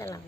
Dalam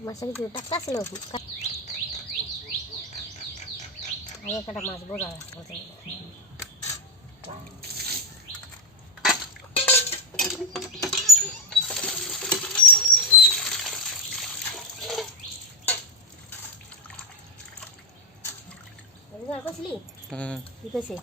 masa itu tak kas loh. Ayo kada mas bola seperti ini. Ini aku sili. Itu sih.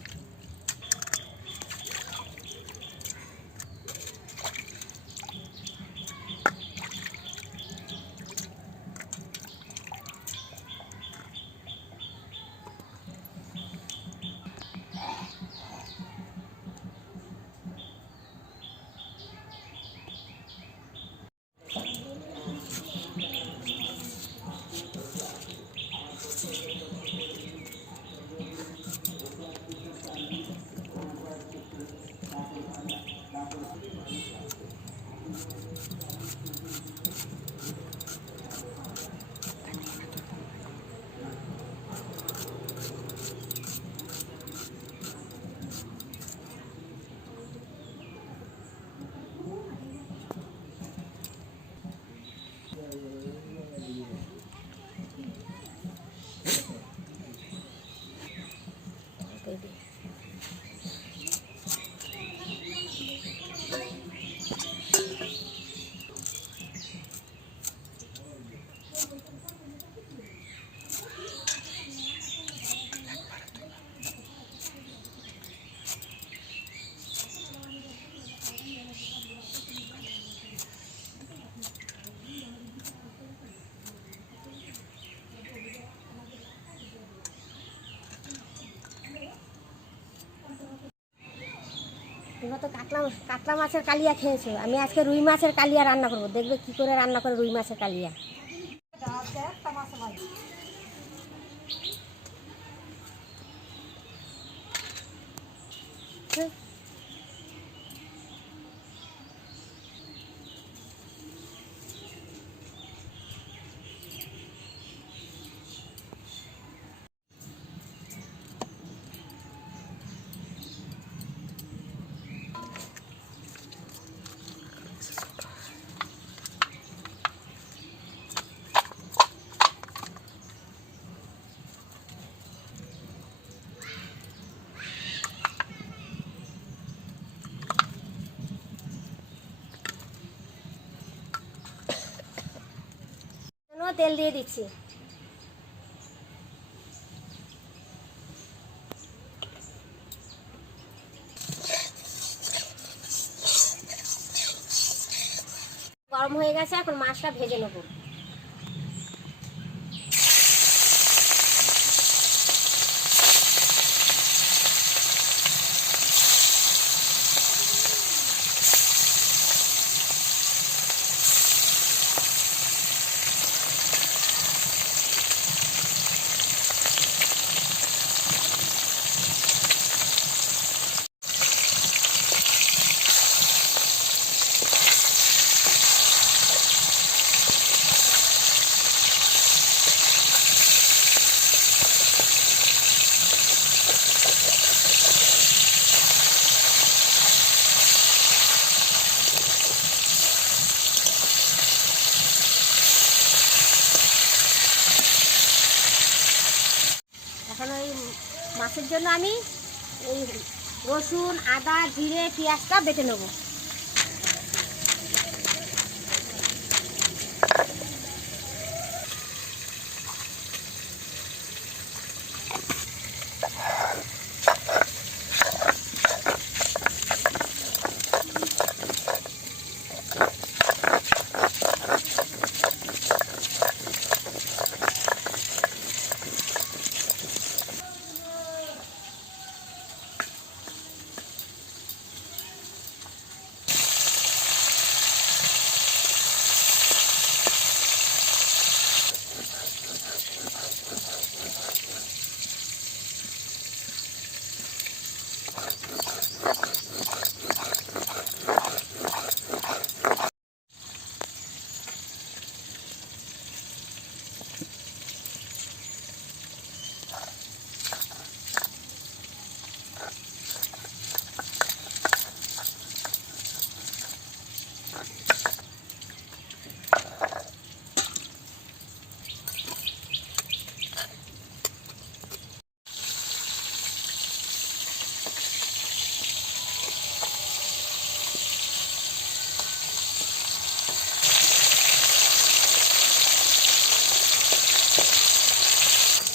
তোমরা তো কাতলা মাছের কালিয়া খেয়েছো, আমি আজকে রুই মাছের কালিয়া রান্না করবো। দেখবে কি করে রান্না করে রুই মাছের কালিয়া। তেল দিয়ে দিচ্ছি। গরম হয়ে গেছে, এখন মাছটা ভেজে নেব। মাছের জন্য আমি এই রসুন, আদা, জিরে, পেঁয়াজটা বেটে নেব।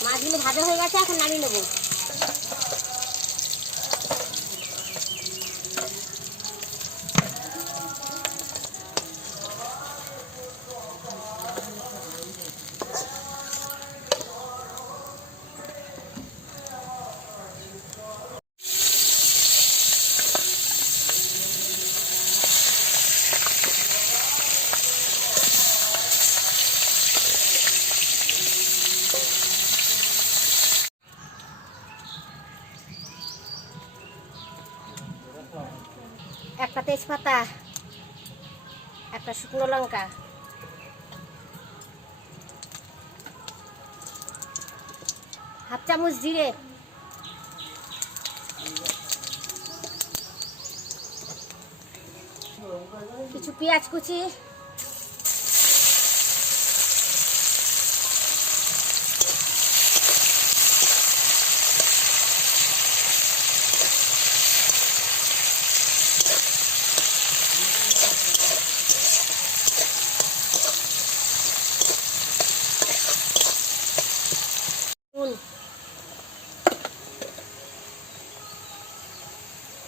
মাছগুলো ভাজা হয়ে গেছে, এখন নামিয়ে নেবো। একটা তেজপাতা, একটা শুকনো লঙ্কা, হাফ চামচ জিরে, কিছু পেঁয়াজ কুচি,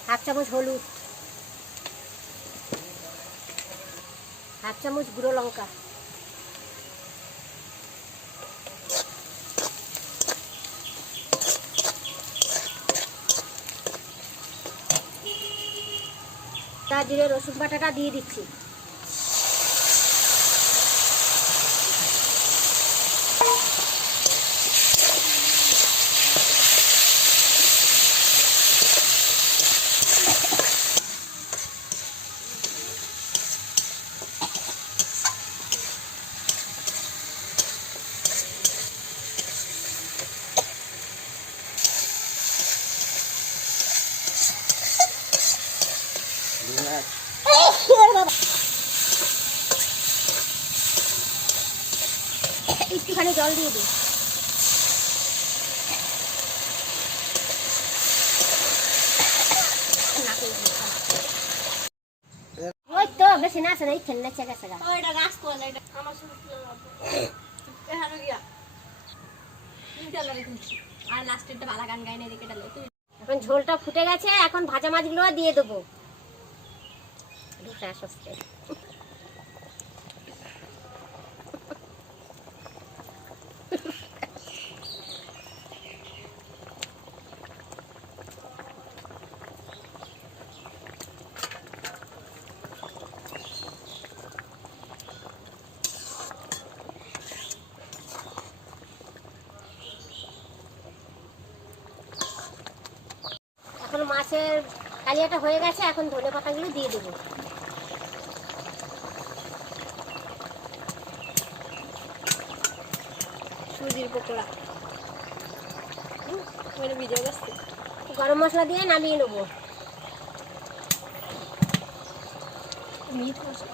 হাফ চামচ হলুদ, হাফ চামচ গুঁড়ো লঙ্কা, তা জিরে রসুন বাটাটা দিয়ে দিচ্ছি। একটুখানি জল দিয়ে দিই। ওই তো বেশি না আছে, খেলনা চেকা চেকা এখন ঝোলটা ফুটে গেছে, এখন ভাজা মাছগুলো দিয়ে দেবো। এখন মাছের কালিয়াটা হয়ে গেছে, এখন ধনে পাতাগুলো দিয়ে দেবো। সুজির পকোড়া ভিডিও করছি, গরম মশলা দিয়ে নামিয়ে নেবো। মিট মশলা